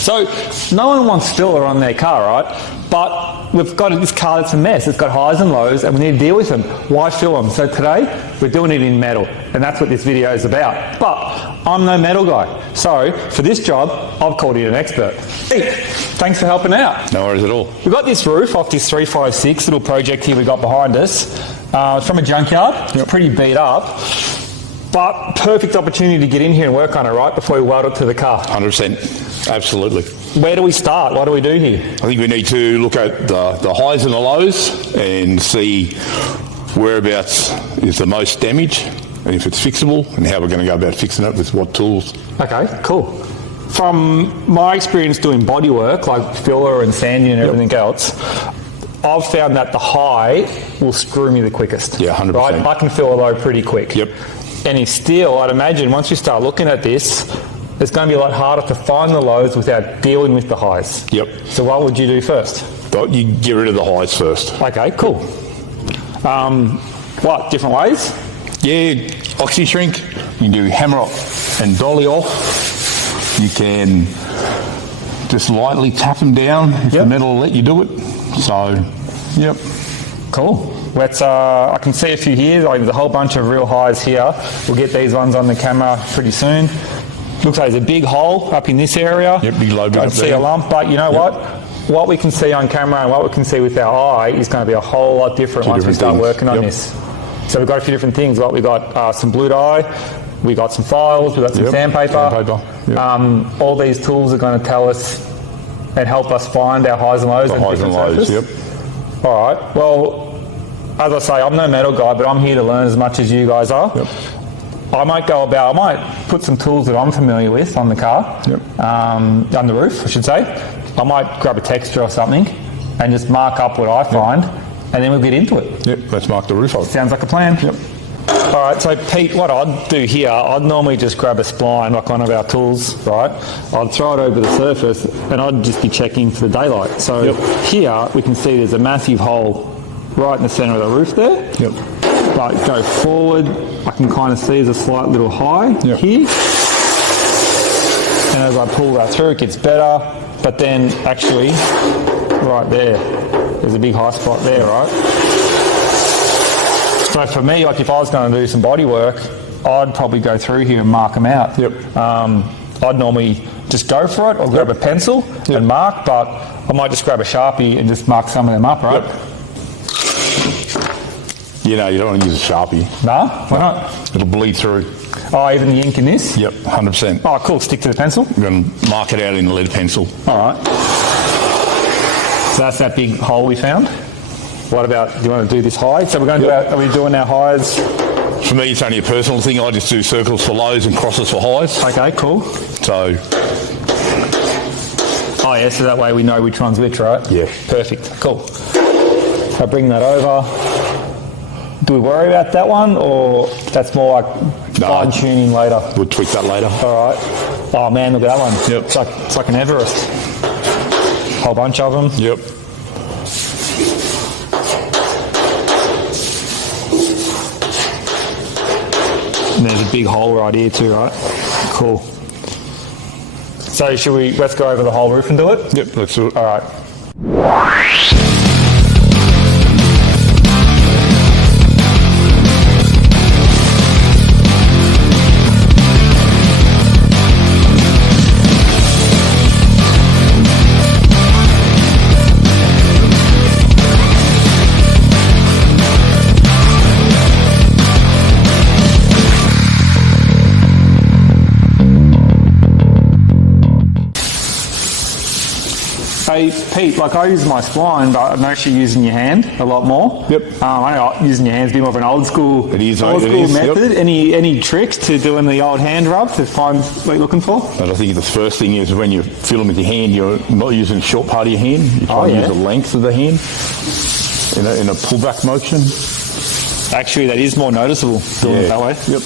So no one wants filler on their car, right? But we've got this car that's a mess. It's got highs and lows and we need to deal with them. Why fill them? So today we're doing it in metal, and that's what this video is about. But I'm no metal guy. So for this job, I've called in an expert. Hey, thanks for helping out. No worries at all. We've got this roof off this 356 little project here we got behind us. It's from a junkyard. It's pretty beat up. But perfect opportunity to get in here and work on it, right, before we weld it to the car. 100%. Absolutely. Where do we start? What do we do here? I think we need to look at the highs and the lows and see whereabouts is the most damage and if it's fixable and how we're going to go about fixing it with what tools. Okay, cool. From my experience doing body work, like filler and sanding and everything else, I've found that the high will screw me the quickest. Yeah, 100%. Right? I can feel a low pretty quick. Yep. And in steel, I'd imagine once you start looking at this, it's going to be a lot harder to find the lows without dealing with the highs. Yep. So what would you do first? You get rid of the highs first. Okay, cool. What, different ways? Yeah, oxy shrink. You can do hammer off and dolly off. You can just lightly tap them down if the metal will let you do it. So, yep. Cool. Let's, I can see a few here. Like, there's a whole bunch of real highs here. We'll get these ones on the camera pretty soon. Looks like there's a big hole up in this area. Yep, big low bit I up can see there. a lump, but you know what? What we can see on camera and what we can see with our eye is going to be a whole lot different once we start working on this. So we've got a few different things. We've got some blue dye, we got some files, we've got some sandpaper. All these tools are going to tell us and help us find our highs and lows. All right. Well, as I say, I'm no metal guy, but I'm here to learn as much as you guys are. I might put some tools that I'm familiar with on the car, on the roof, I should say. I might grab a texture or something and just mark up what I find, and then we'll get into it. Let's mark the roof up. Sounds like a plan. All right, so Pete, what I'd do here, I'd normally just grab a spline, like one of our tools, right? I'd throw it over the surface, and I'd just be checking for the daylight. So here we can see there's a massive hole right in the centre of the roof there. But go forward, I can kind of see there's a slight little high here. And as I pull that through, it gets better. But then actually, right there's a big high spot there, right? So for me, like if I was going to do some body work, I'd probably go through here and mark them out. I'd normally just go for it or grab a pencil and mark, but I might just grab a Sharpie and just mark some of them up, right? You know, you don't want to use a Sharpie. No? Why not? It'll bleed through. Oh, even the ink in this? Yep, 100%. Oh, cool. Stick to the pencil? We're going to mark it out in the lead pencil. All right. So that's that big hole we found. What about, do you want to do this high? So we're going to do are we doing our highs? For me, it's only a personal thing. I just do circles for lows and crosses for highs. Okay, cool. So... Oh, yeah, so that way we know which one's which, right? Yeah. Perfect. Cool. So bring that over. Do we worry about that one, or that's more like fine-tuning later? We'll tweak that later. All right. Oh, man, look at that one. It's like an Everest. Whole bunch of them. Yep. And there's a big hole right here too, right? Cool. So let's go over the whole roof and do it? Yep, let's do it. All right. Hey, Pete, like I use my spline, but I'm actually using your hand a lot more. I know using your hands is a bit more of an old school method. Any tricks to doing the old hand rub to find what you're looking for? And I think the first thing is when you're filling with your hand, you're not using a short part of your hand. You try to use the length of the hand in a pullback motion. Actually, that is more noticeable doing it that way. Yep.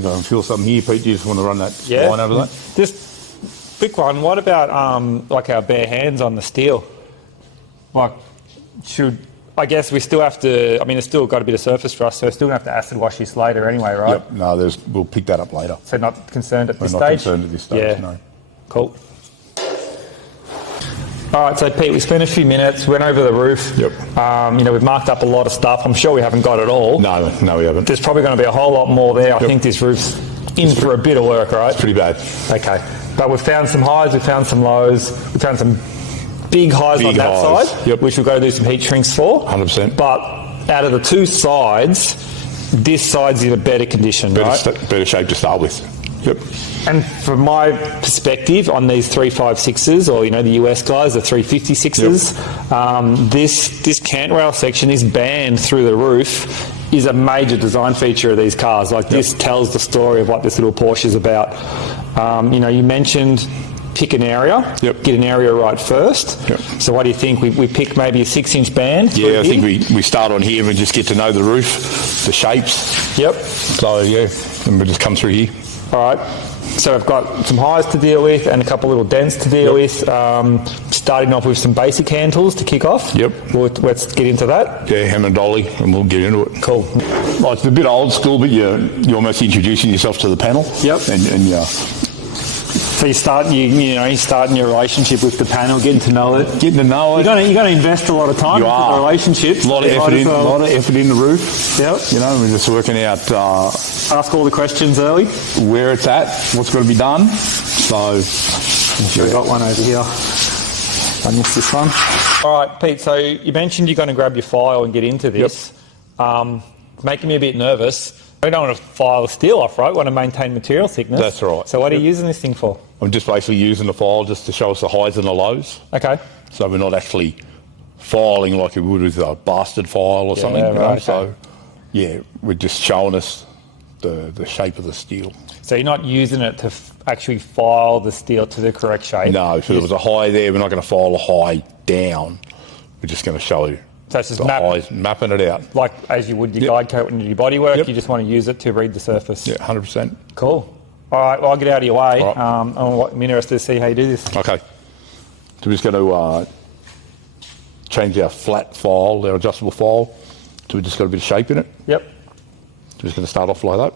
think I can feel something here, Pete. Do you just want to run that line over that? Just quick one. What about like our bare hands on the steel? Like, I guess we still have to. I mean, it's still got a bit of surface for us, so we're still gonna have to acid wash this later anyway, right? Yep. No, we'll pick that up later. So not concerned at this We're stage. not concerned at this stage. No. Cool. All right, so Pete, we spent a few minutes, went over the roof. Yep. You know, we've marked up a lot of stuff. I'm sure we haven't got it all. No, we haven't. There's probably going to be a whole lot more there. I think this roof's in for a bit of work, right? It's pretty bad. Okay. But we've found some highs, we've found some lows, we've found some big highs on that side, which we've got to do some heat shrinks for. 100%. But out of the two sides, this side's in a better condition, right? Better shape to start with. Yep. And from my perspective on these 356s, or, you know, the US guys, the 356s, this cant rail section, this band through the roof, is a major design feature of these cars. Like, this tells the story of what this little Porsche is about. You know, you mentioned pick an area, get an area right first. So what do you think? We pick maybe a 6-inch band? Yeah, I think we start on here and just get to know the roof, the shapes. Yep. So, yeah, and we'll just come through here. All right. So we've got some highs to deal with and a couple of little dents to deal with. Starting off with some basic hand tools to kick off. Yep. Let's get into that. Yeah, hammer and dolly, and we'll get into it. Cool. Well, it's a bit old school, but you're almost introducing yourself to the panel. Yep. And so you start in your relationship with the panel, getting to know it. Getting to know it. You're going to invest a lot of time in the relationships. A lot of effort in the roof. Yep. You know, we're just working out. Ask all the questions early. Where it's at, what's got to be done. So we've got one over here. I missed this one. All right, Pete. So you mentioned you're going to grab your file and get into this. Yep. Making me a bit nervous. We don't want to file the steel off, right? We want to maintain material thickness. That's right. So what are you using this thing for? I'm just basically using the file just to show us the highs and the lows. Okay. So we're not actually filing like we would with a bastard file or something. Right, okay. So, yeah, we're just showing us the shape of the steel. So you're not using it to actually file the steel to the correct shape? No, if there was a high there, we're not going to file a high down. We're just going to show you. So it's just mapping it out. Like as you would your guide coat when you do your body work, you just want to use it to read the surface. Yeah, 100%. Cool. All right, well, I'll get out of your way. Right. I'm interested to see how you do this. Okay. So we're just going to change our flat file, our adjustable file, so we've just got a bit of shape in it. Yep. So we're just going to start off like that.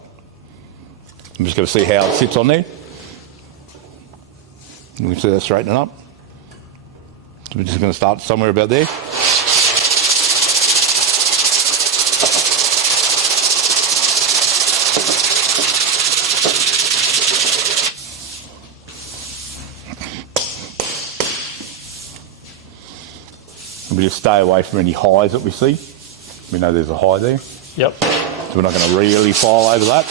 I'm just going to see how it sits on there. You can see that straightening up. So we're just going to start somewhere about there. We just stay away from any highs that we see. We know there's a high there. Yep. So we're not going to really file over that.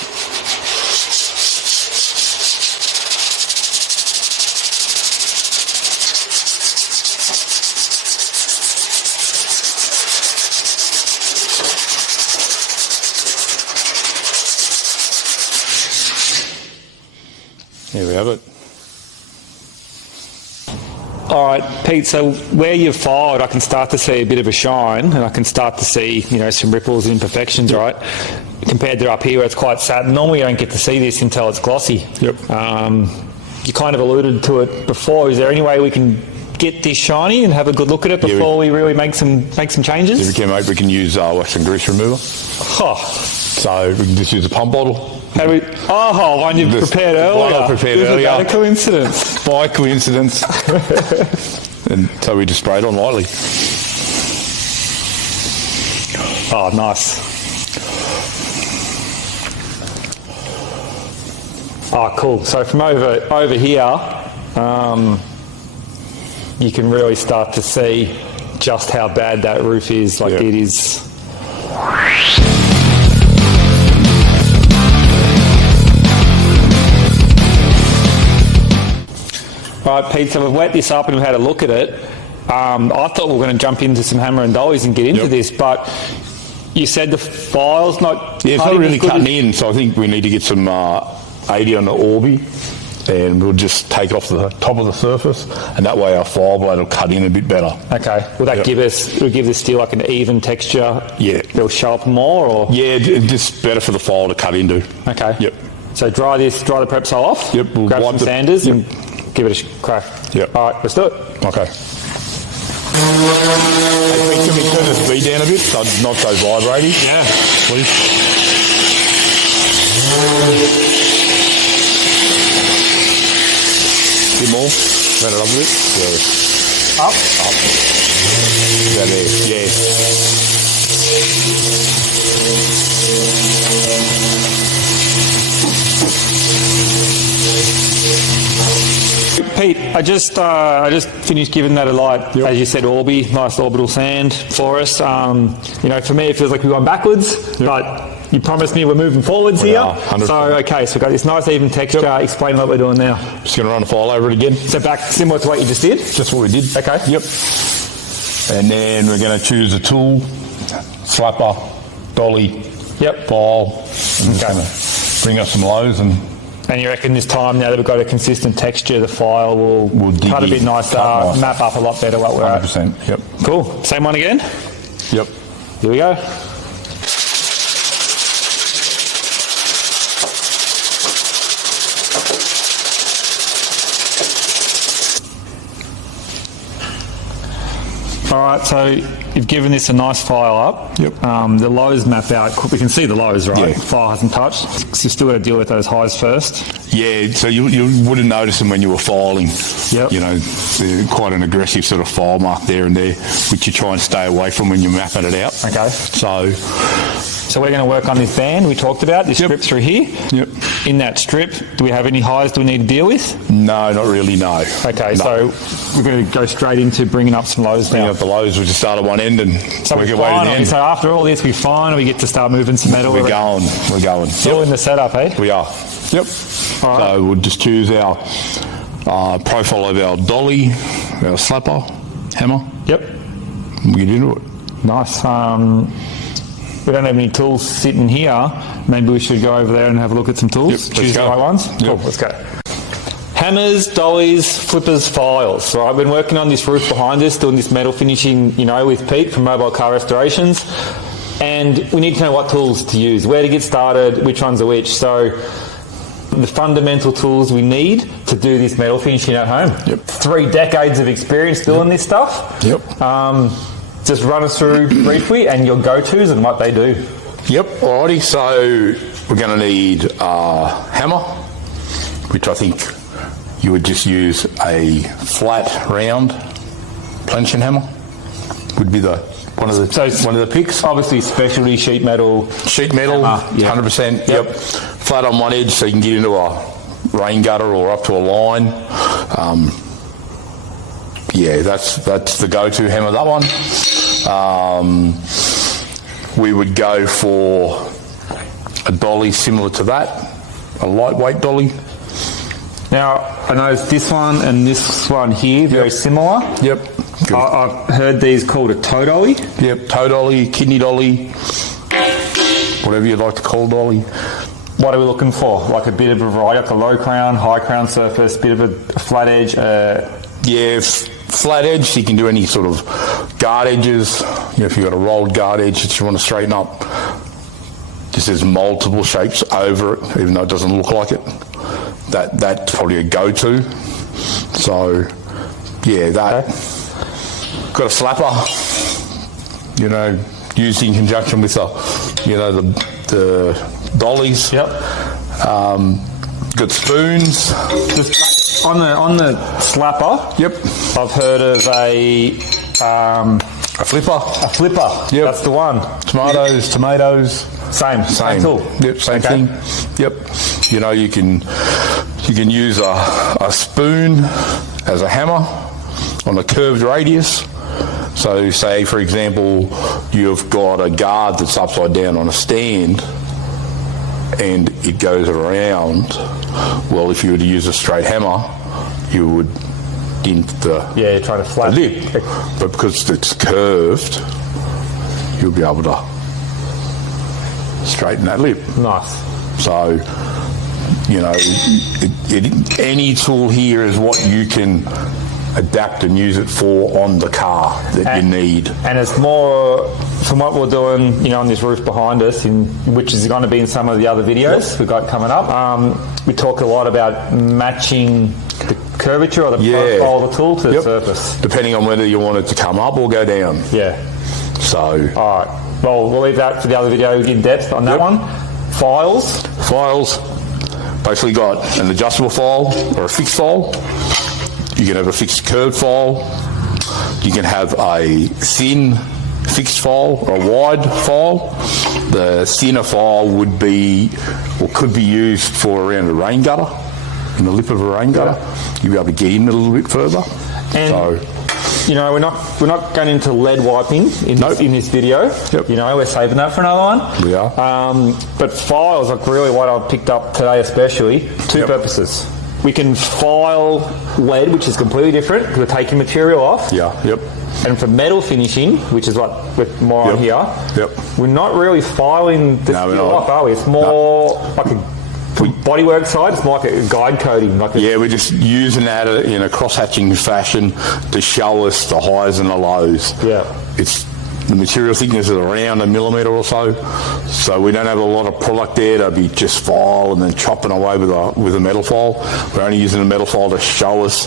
There we have it. All right, Pete, so where you've filed, I can start to see a bit of a shine and I can start to see, you know, some ripples and imperfections, right? Compared to up here where it's quite satin. Normally you don't get to see this until it's glossy. Yep. You kind of alluded to it before. Is there any way we can get this shiny and have a good look at it before we really make some changes? If we can, mate, we can use wax and grease remover. So we can just use a pump bottle. One you've prepared earlier. By coincidence. By coincidence. And so we just spray it on lightly. Oh, nice. Oh, cool. So from over here, you can really start to see just how bad that roof is. Like it is. All right, Pete, so we've wet this up and we've had a look at it. I thought we were going to jump into some hammer and dollies and get into this, but you said the file's not... Yeah, it's not really cutting in, so I think we need to get some 80 on the Orbi, and we'll just take off the top of the surface, and that way our file blade will cut in a bit better. Okay. Will that give this steel like an even texture? Yeah. It'll show up more, or...? Yeah, it's just better for the file to cut into. Okay. Yep. So dry the prep sole off. Yep. We'll grab some sanders and give it a crack. Yep. All right, let's do it. Okay. Hey, can we turn the speed down a bit so it's not so vibrating? Yeah. Please. A bit more. Turn it up a bit. Yeah. Up. Up. Down there. Yeah. Pete, I just finished giving that a light. As you said, Orbi, nice orbital sand for us. You know, for me, it feels like we've gone backwards, but you promised me we're moving forwards here. Are, 100%. So, okay, so we've got this nice even texture. Explain what we're doing now. Just going to run the file over it again. So back similar to what you just did? Just what we did. Okay. Yep. And then we're going to choose a tool, slapper, dolly, file, and just going to bring up some lows. And you reckon this time, now that we've got a consistent texture, the file will cut a bit nicer, map up a lot better what we're 100%, at? Yep. Cool. Same one again? Yep. Here we go. All right, so you've given this a nice file up. Yep. The lows map out. We can see the lows, right? Yeah. File hasn't touched. So you've still got to deal with those highs first. Yeah, so you wouldn't notice them when you were filing. Yep. You know, they're quite an aggressive sort of file mark there and there, which you try and stay away from when you're mapping it out. Okay. So we're going to work on this band we talked about, this strip through here. Yep. In that strip, do we have any highs do we need to deal with? No, not really, no. Okay, No. so we're going to go straight into bringing up some lows Bring now. up the lows, we'll just start at one end and So work we're our way to the fine. end. So after all this, we're fine, and we get to start moving some metal. We're going. Still in the setup, eh? We are. Yep. All right. So we'll just choose our profile of our dolly, our slapper, hammer. Yep. We get into it. Nice. We don't have any tools sitting here. Maybe we should go over there and have a look at some tools. Yep, Choose the right ones. Yep. Cool. Let's go. Hammers, dollies, flippers, files. So I've been working on this roof behind us, doing this metal finishing, you know, with Pete from Mobile Car Restorations. And we need to know what tools to use, where to get started, which ones are which. So the fundamental tools we need to do this metal finishing at home. Yep. 3 decades of experience doing this stuff. Yep. Just run us through briefly and your go-tos and what they do. Yep, alrighty, so we're going to need a hammer, which I think you would just use a flat, round planching hammer. Would be one of the picks. Obviously specialty sheet metal. Sheet metal, 100%, yep. Flat on one edge so you can get into a rain gutter or up to a line. Yeah, that's the go-to hammer, that one. We would go for a dolly similar to that, a lightweight dolly. Now, I know this one and this one here, very similar. Yep. I've heard these called a toe dolly. Yep, toe dolly, kidney dolly, whatever you'd like to call dolly. What are we looking for? Like a bit of a variety, like a low crown, high crown surface, bit of a flat edge? Yeah, flat edge, so you can do any sort of guard edges. You know, if you've got a rolled guard edge that you want to straighten up, just there's multiple shapes over it, even though it doesn't look like it. That's probably a go-to. So, yeah, that. Okay. Got a slapper, you know, used in conjunction with the dollies. Yep. Got spoons. Just on the slapper. Yep. I've heard of a flipper. A flipper. Yep. That's the one. Tomatoes. Same tool. Yep, same thing. Yep. You know, you can use a spoon as a hammer on a curved radius. So say, for example, you've got a guard that's upside down on a stand and it goes around. Well, if you were to use a straight hammer, you would dent the try to flatten lip. But because it's curved, you'll be able to straighten that lip. Nice. So, you know, any tool here is what you can adapt and use it for on the car that you need. And it's more, from what we're doing, you know, on this roof behind us, which is going to be in some of the other videos we've got coming up, we talk a lot about matching the curvature or the profile of the tool to the surface. Depending on whether you want it to come up or go down. Yeah. So. All right. Well, we'll leave that for the other video in depth on that one. Files. Basically got an adjustable file or a fixed file. You can have a fixed curved file. You can have a thin fixed file or a wide file. The thinner file would be or could be used for around a rain gutter, in the lip of a rain gutter. You'll be able to get in a little bit further. And you know, we're not going into lead wiping in this video. You know, we're saving that for another one. We are. But files, like really what I've picked up today especially, two purposes. We can file lead, which is completely different because we're taking material off. And for metal finishing, which is what we're more on here, we're not really filing the steel off, are we? It's more like a bodywork side. It's more like a guide coating. We're just using that in a cross-hatching fashion to show us the highs and the lows. It's the material thickness is around 1 millimetre or so we don't have a lot of product there to be just file and then chopping away with a metal file. We're only using a metal file to show us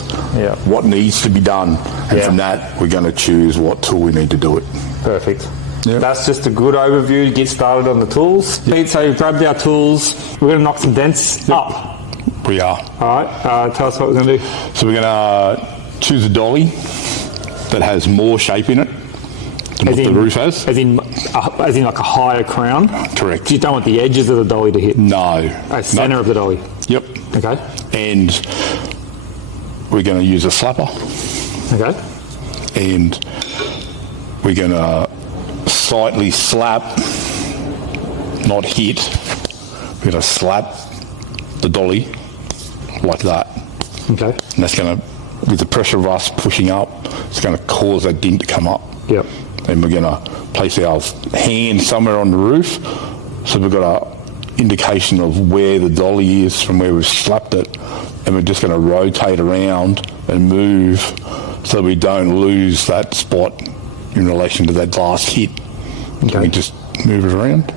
what needs to be done, and from that we're going to choose what tool we need to do it. Perfect. That's just a good overview to get started on the tools. So we've grabbed our tools. We're going to knock some dents up. We are. All right. Tell us what we're going to do. So we're going to choose a dolly that has more shape in it than what the roof has. As in like a higher crown? Correct. You don't want the edges of the dolly to hit? No. Centre of the dolly? Yep. Okay. And we're going to use a slapper. Okay. And we're going to slightly slap, not hit. We're going to slap the dolly like that. Okay. And that's going to, with the pressure of us pushing up, it's going to cause that dent to come up. Yep. And we're going to place our hand somewhere on the roof, so we've got an indication of where the dolly is from where we've slapped it, and we're just going to rotate around and move so we don't lose that spot in relation to that glass hit. Okay. We just move it around.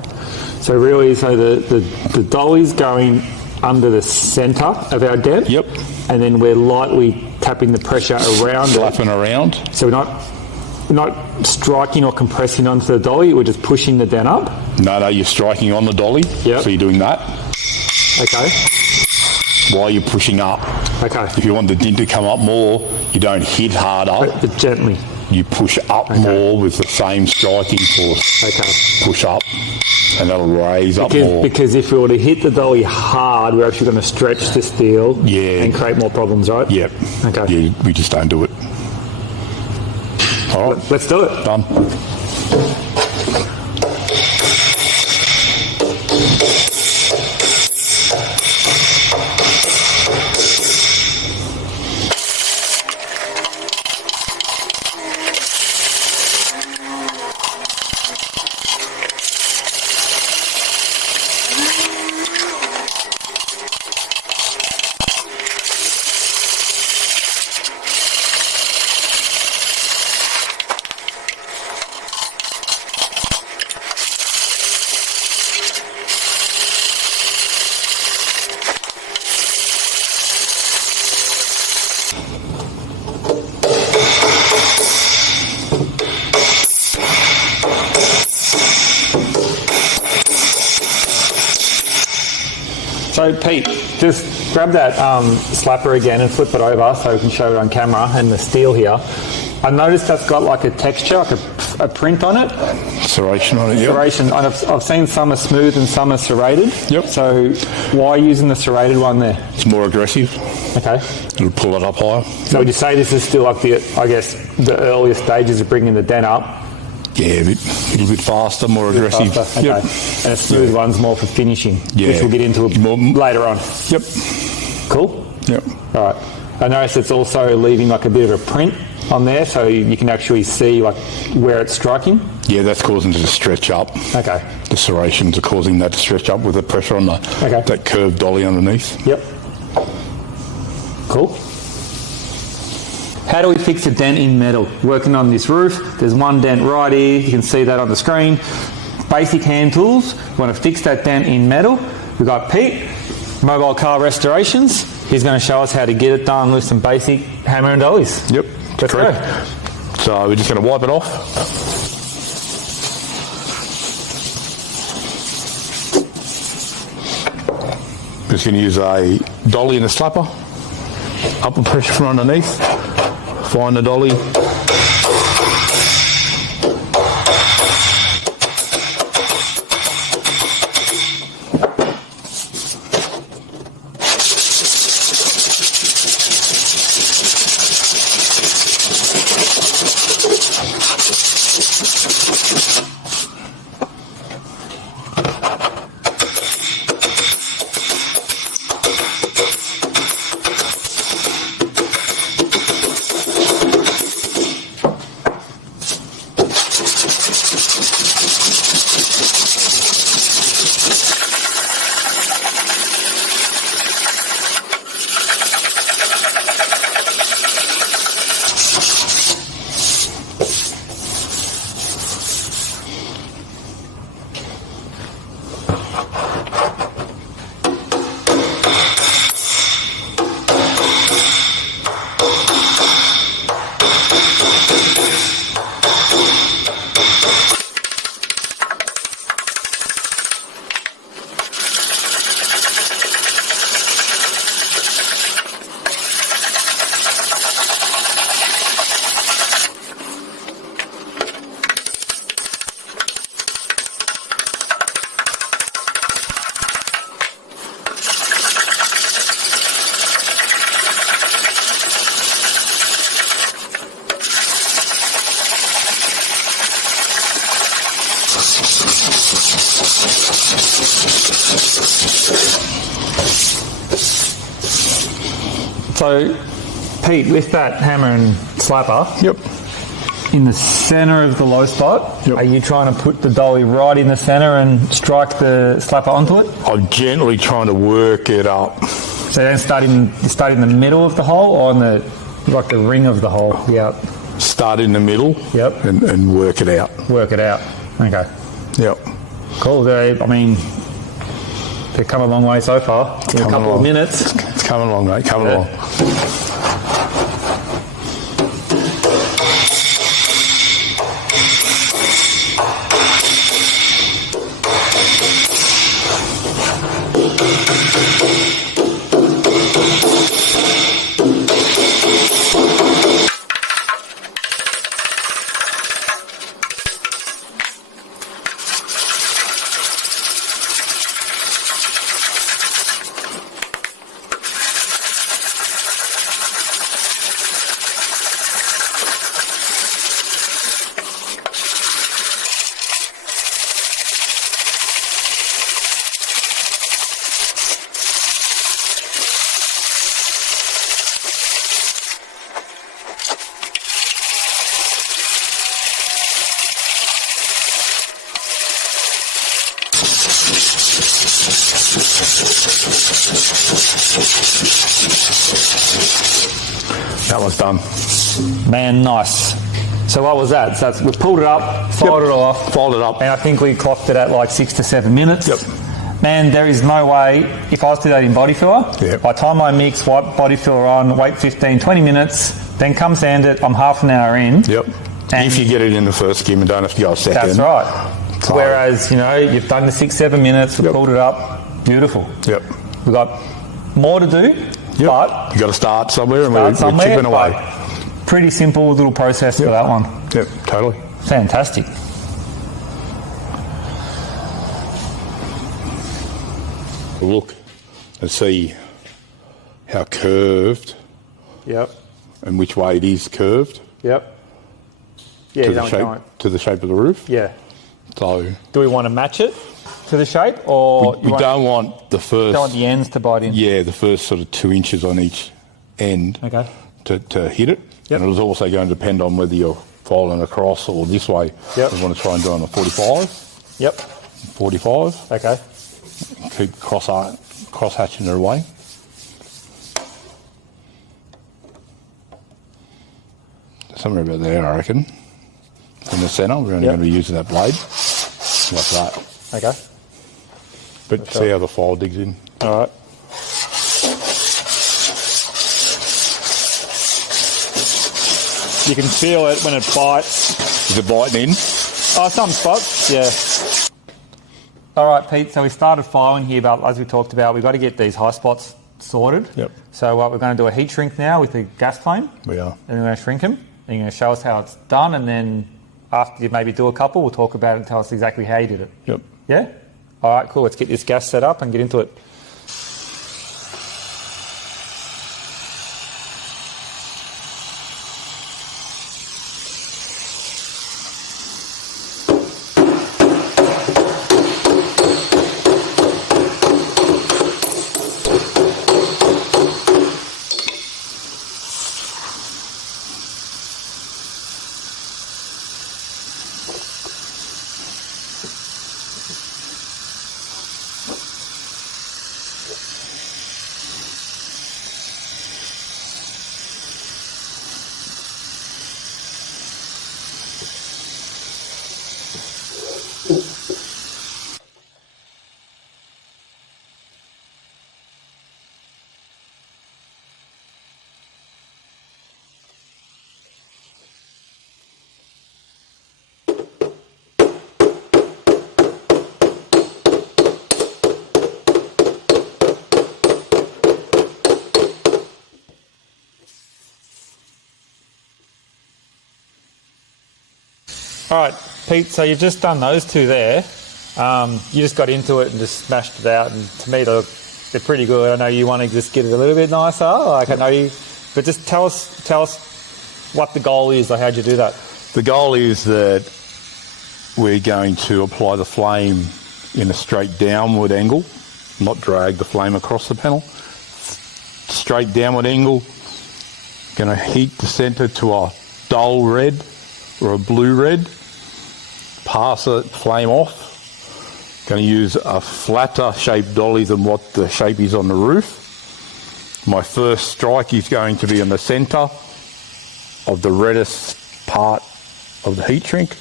So really, the dolly's going under the centre of our dent. Yep. And then we're lightly tapping the pressure around Slapping around. So we're not striking or compressing onto the dolly, we're just pushing the dent up? No, you're striking on the dolly. Yep. So you're doing that. Okay. While you're pushing up. Okay. If you want the dent to come up more, you don't hit harder. But gently. You push up more with the same striking force. Okay. Push up, and that'll raise up more. Because if we were to hit the dolly hard, we're actually going to stretch the steel and create more problems, right? Yep. Okay. Yeah, we just don't do it. All right. Let's do it. Done. So Pete, just grab that slapper again and flip it over so we can show it on camera, and the steel here. I noticed that's got like a texture, like a print on it. Serration on it, yeah. Serration. I've seen some are smooth and some are serrated. Yep. So why using the serrated one there? It's more aggressive. Okay. It'll pull it up higher. So would you say this is still like the earlier stages of bringing the dent up? Yeah, a little bit faster, more aggressive. Faster. Okay. Yep. And a smooth one's more for finishing, yeah. which we'll get into later on. Yep. Cool? Yep. All right. I noticed it's also leaving like a bit of a print on there, so you can actually see like where it's striking. Yeah, that's causing it to stretch up. Okay. The serrations are causing that to stretch up with the pressure on that curved dolly underneath. Yep. Cool. How do we fix a dent in metal? Working on this roof, there's one dent right here, you can see that on the screen. Basic hand tools, we want to fix that dent in metal. We've got Pete, Mobile Car Restorations. He's going to show us how to get it done with some basic hammer and dollies. Yep, Let's go. So we're just going to wipe it off. Just going to use a dolly and a slapper. Upper pressure from underneath. Find the dolly. So, Pete, with that hammer and slapper, in the centre of the low spot, are you trying to put the dolly right in the centre and strike the slapper onto it? I'm gently trying to work it up. So then start in the middle of the hole or on the ring of the hole? Yep. Start in the middle. Yep. And work it out. Work it out. Okay. Yep. Cool. They've come a long way so far. In a couple of minutes. It's coming along, mate. Coming along. That one's done. Man, nice. So what was that? So we pulled it up, folded it off. Folded up. And I think we clocked it at like 6 to 7 minutes. Yep. Man, there is no way, if I was to do that in body filler, by the time I mix, wipe body filler on, wait 15, 20 minutes, then come sand it, I'm half an hour in. Yep. If you get it in the first skim and don't have to go a second. That's right. So, whereas, you've done the 6, 7 minutes, we pulled it up, beautiful. Yep. We've got more to do, but... You've got to start somewhere and we're chipping away. Pretty simple little process for that one. Yep, totally. Fantastic. Look and see how curved Yep. and which way it is curved. Yep. Yeah, to the shape of the roof. Yeah. So do we want to match it to the shape, or we don't want the first? Don't want the ends to bite in. Yeah, the first sort of 2 inches on each end. Okay. To hit it. Yep. And it was also going to depend on whether you're filing across or this way. Yep. We want to try and do it on a 45. Yep. 45. Okay. Keep cross hatching it away. somewhere about there, I reckon. In the centre, we're only going to be using that blade. Like that. Okay. But see how the file digs in. All right. You can feel it when it bites. Is it biting in? Oh, some spots, yeah. All right, Pete, so we started filing here, but as we talked about, we've got to get these high spots sorted. Yep. So we're going to do a heat shrink now with the gas flame. We are. And we're going to shrink them. And you're going to show us how it's done, and then after you maybe do a couple, we'll talk about it and tell us exactly how you did it. Yep. Yeah? All right, cool. Let's get this gas set up and get into it. All right, Pete, so you've just done those two there. You just got into it and just smashed it out, and to me they're pretty good. I know you want to just get it a little bit nicer, like I know you, but just tell us what the goal is. Like, how'd you do that? The goal is that we're going to apply the flame in a straight downward angle, not drag the flame across the panel. Straight downward angle. Going to heat the centre to a dull red or a blue red. Pass the flame off. Going to use a flatter shaped dolly than what the shape is on the roof. My first strike is going to be in the centre of the reddest part of the heat shrink,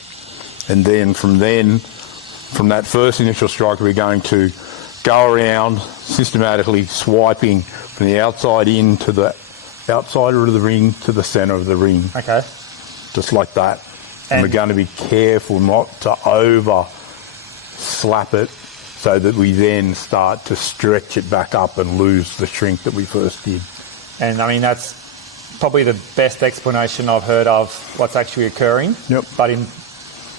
and then from that first initial strike, we're going to go around systematically swiping from the outside in to the outside of the ring to the centre of the ring. Okay. Just like that. And we're going to be careful not to over slap it so that we then start to stretch it back up and lose the shrink that we first did. And I mean, that's probably the best explanation I've heard of what's actually occurring. Yep. But in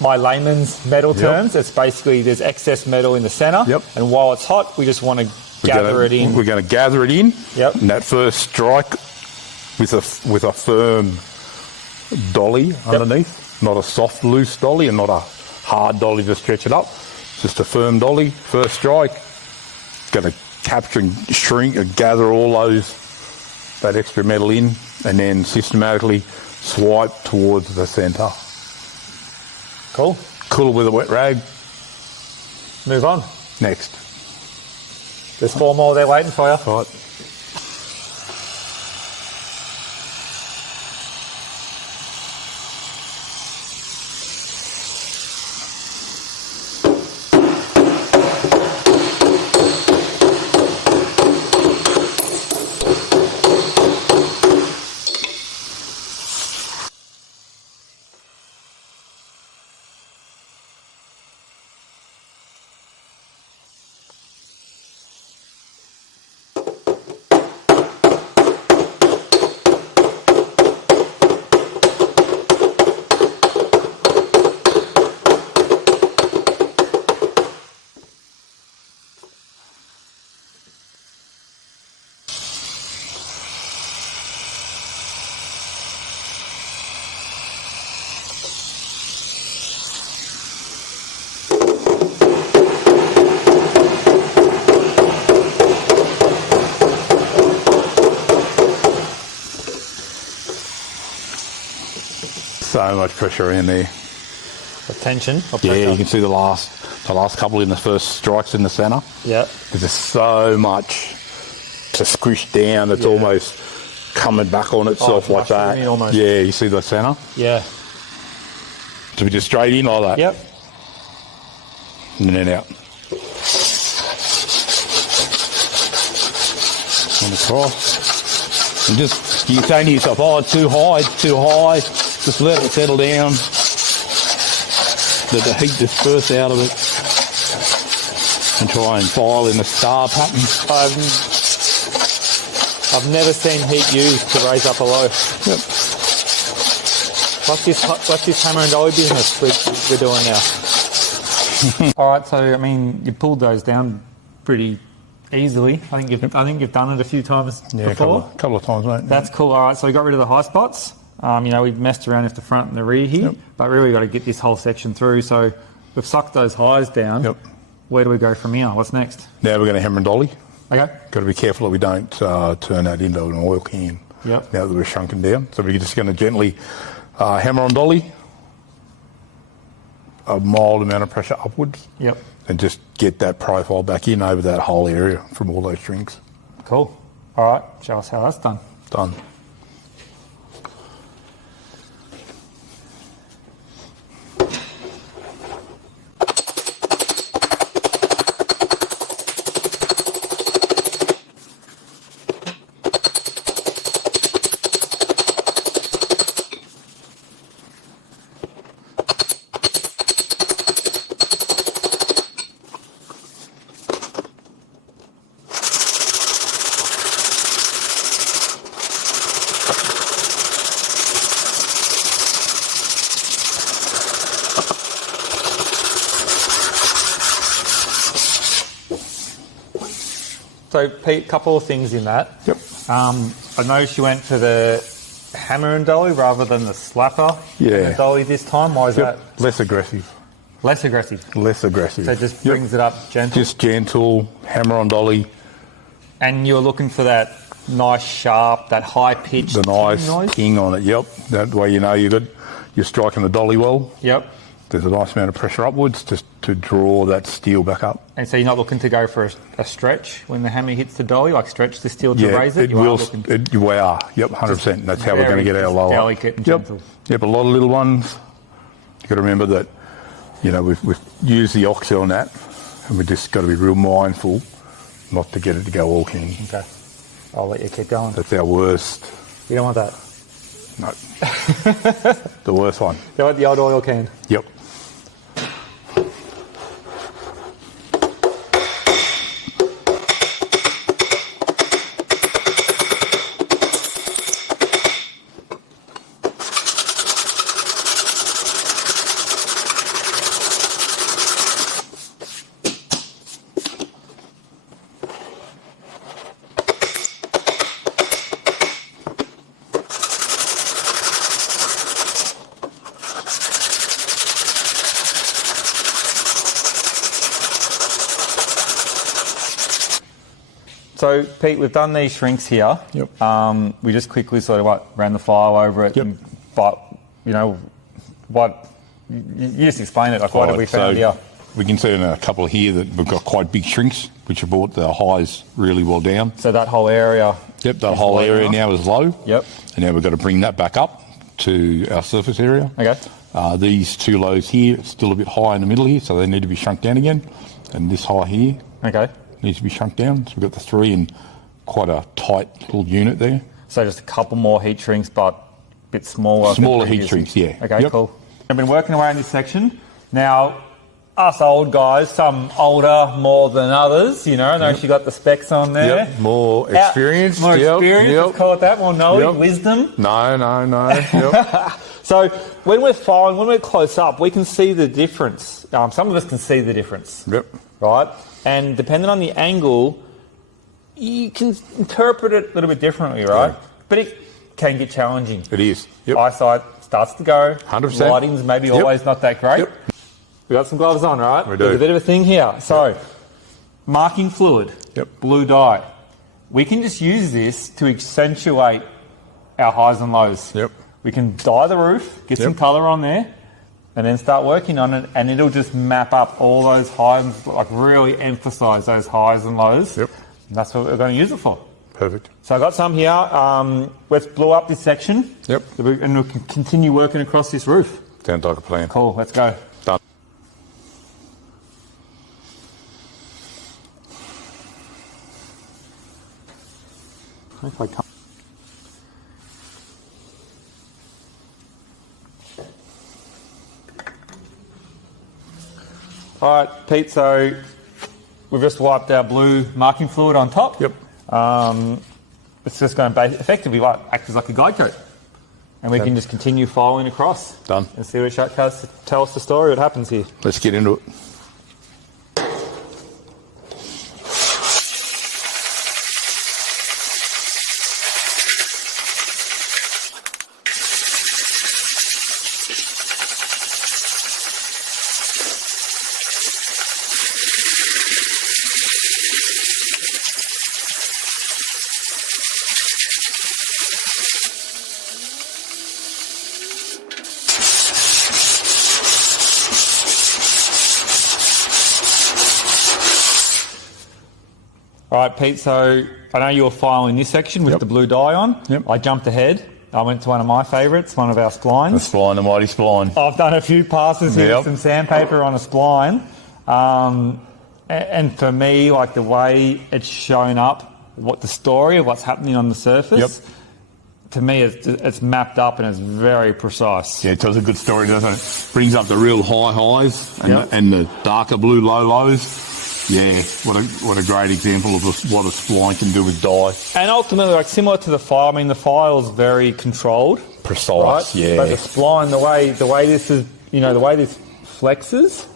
my layman's metal terms, it's basically there's excess metal in the centre. Yep. And while it's hot, we just want to gather it in. We're going to gather it in. Yep. And that first strike with a firm dolly underneath. Not a soft, loose dolly and not a hard dolly to stretch it up. Just a firm dolly, first strike. Going to capture and shrink and gather all that extra metal in, and then systematically swipe towards the centre. Cool. Cool with a wet rag. Move on. Next. There's 4 more there waiting for you. Right. So much pressure in there. The tension. Yeah, you can see the last couple in the first strikes in the centre. Yeah. There's so much to squish down. It's almost coming back on itself like that. Almost. Yeah, you see the centre? Yeah. So we just straight in like that. Yep. And then out. On across. And just, you say to yourself, oh, it's too high, it's too high. Just let it settle down. Let the heat disperse out of it. And try and file in a star pattern. I've never seen heat used to raise up a loaf. Yep. What's this hammer and dolly business we're doing now? All right, so I mean, you pulled those down pretty easily. I think you've done it a few times before. A couple of times, mate. That's cool. All right, so we got rid of the high spots. You know, we've messed around with the front and the rear here, but really got to get this whole section through. So we've sucked those highs down. Yep. Where do we go from here? What's next? Now we're going to hammer and dolly. Okay. Got to be careful that we don't turn that into an oil can. Yep. Now that we're shrunken down. So we're just going to gently hammer on dolly, a mild amount of pressure upwards. Yep. And just get that profile back in over that whole area from all those shrinks. Cool. All right, show us how that's done. Done. So, Pete, a couple of things in that. Yep. I noticed you went for the hammer and dolly rather than the slapper and the dolly this time. Why is that? Less aggressive. Less aggressive. Less aggressive. So it just brings it up gentle. Just gentle, hammer on dolly. And you're looking for that nice sharp, that high pitched The nice noise? king on it, yep. That way you know you're striking the dolly well. Yep. There's a nice amount of pressure upwards just to draw that steel back up. And so you're not looking to go for a stretch when the hammer hits the dolly, like stretch the steel to raise it? We are, yep, 100%. That's how we're going to get our lower. Delicate and gentle. Yep, a lot of little ones. You've got to remember that, you know, we've used the oxy on that, and we've just got to be real mindful not to get it to go all king. Okay. I'll let you keep going. That's our worst. You don't want that? No. The worst one. You want the old oil can? Yep. So, Pete, we've done these shrinks here. Yep. We just quickly sort of ran the file over it. Yep. But, you know, you just explain it. Like, what have we found here? We can see in a couple here that we've got quite big shrinks, which have brought the highs really well down. So that whole area. Yep, that whole area now is low. Yep. And now we've got to bring that back up to our surface area. Okay. These two lows here, still a bit high in the middle here, so they need to be shrunk down again. And this high here needs to be shrunk down. So we've got the three in quite a tight little unit there. So just a couple more heat shrinks, but a bit smaller. Smaller heat shrinks, yeah. Okay, cool. I've been working away in this section. Now, us old guys, some older more than others, you know, I know you got the specs on there. Yep, more experience. More experience, let's call it that, more knowledge, wisdom. No. Yep. So when we're close up, we can see the difference. Some of us can see the difference. Yep. Right? And depending on the angle, you can interpret it a little bit differently, right? Yeah. But it can get challenging. It is. Yep. Eyesight starts to go. 100%. Lighting's maybe always not that great. Yep. We got some gloves on, right? We do. There's a bit of a thing here. So, marking fluid, blue dye. We can just use this to accentuate our highs and lows. Yep. We can dye the roof, get some colour on there, and then start working on it, and it'll just map up all those highs, like really emphasise those highs and lows. Yep. And that's what we're going to use it for. Perfect. So I got some here. Let's blow up this section. Yep. And we can continue working across this roof. Sounds like a plan. Cool, let's go. Done. If I come. All right, Pete, so we've just wiped our blue marking fluid on top. Yep. It's just going to effectively act as like a guide coat. And we can just continue following across. Done. And see what tell us the story, what happens here. Let's get into it. All right, Pete, so I know you were filing this section with the blue dye on. Yep. I jumped ahead. I went to one of my favourites, one of our splines. The spline, the mighty spline. I've done a few passes here with some sandpaper on a spline. And for me, like the way it's shown up, what the story of what's happening on the surface, to me, it's mapped up and it's very precise. Yeah, it tells a good story, doesn't it? Brings up the real high highs and the darker blue low lows. Yeah, what a great example of what a spline can do with dye. And ultimately, like similar to the file, I mean, the file's very controlled. Precise, right? yeah. But the spline, the way this is, the way this flexes,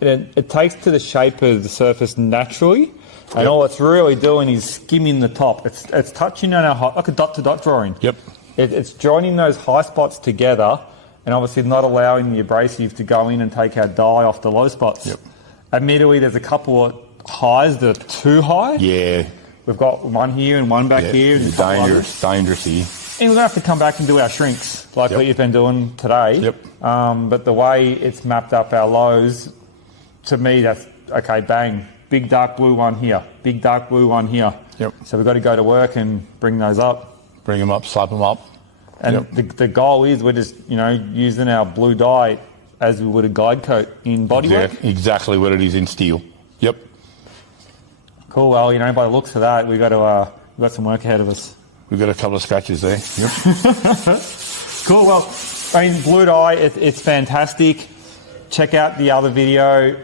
it takes to the shape of the surface naturally. And all it's really doing is skimming the top. It's touching on our like a dot-to-dot drawing. Yep. It's joining those high spots together, and obviously not allowing the abrasive to go in and take our dye off the low spots. Yep. Admittedly, there's a couple of highs that are too high. Yeah. We've got one here and one back here. And dangerous here. And we're going to have to come back and do our shrinks, like what you've been doing today. Yep. But the way it's mapped up our lows, to me, that's, okay, bang. Big dark blue one here. Big dark blue one here. Yep. So we've got to go to work and bring those up. Bring them up, slap them up. And the goal is we're just, using our blue dye as we would a guide coat in bodywork. Yeah, exactly what it is in steel. Yep. Cool. Well, by the looks of that, we've got some work ahead of us. We've got a couple of scratches there. Yep. Cool. Well, I mean, blue dye, it's fantastic. Check out the other video.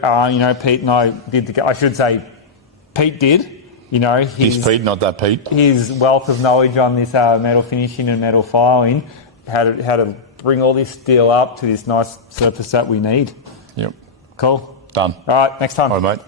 Pete and I did. I should say, Pete did. He's Pete, not that Pete. His wealth of knowledge on this metal finishing and metal filing, how to bring all this steel up to this nice surface that we need. Yep. Cool. Done. All right, next time. All right, mate.